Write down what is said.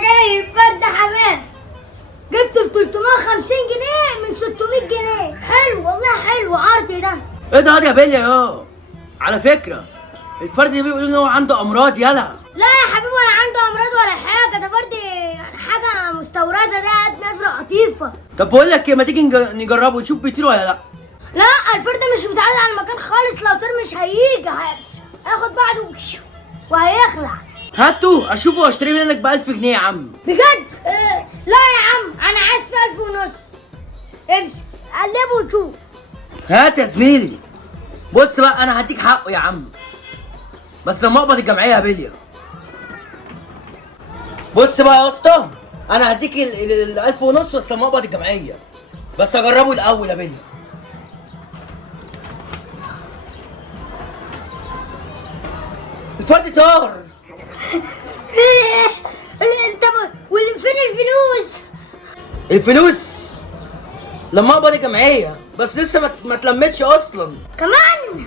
جايب فرد حمام جبته ب 350 جنيه من 600 جنيه. حلو والله، حلو عرضي ده. ايه ده يا بيليا يا؟ على فكره الفرد ده بيقولوا ان هو عنده امراض يلا. لا يا حبيبي ولا عنده امراض ولا حاجه، ده فرد يعني حاجه مستورده، ده يا ابني ازرق قطيفه. طب بقول لك ايه، ما تيجي نجربه ونشوف بيطير ولا لا؟ لا الفرد مش متعود على المكان خالص، لو طير مش هيجي، هياخد بعضه وهيخلع. هاته اشوفه واشتري منك ب 1000 جنيه يا عم. بجد؟ لا يا عم انا عايز في 1000 ونص. امسك قلبه وشوف. هات يا زميلي. بص بقى انا هديك حقه يا عم، بس لما اقبض الجمعيه يا بيليا. بص بقى يا اسطى، انا هديك ال 1000 ونص بس لما اقبض الجمعيه، بس اجربه الاول يا بيليا. الفرد طار. طب فين الفلوس؟ الفلوس لما اقبض الجمعيه، بس لسه ما اتلمتش اصلا. كمان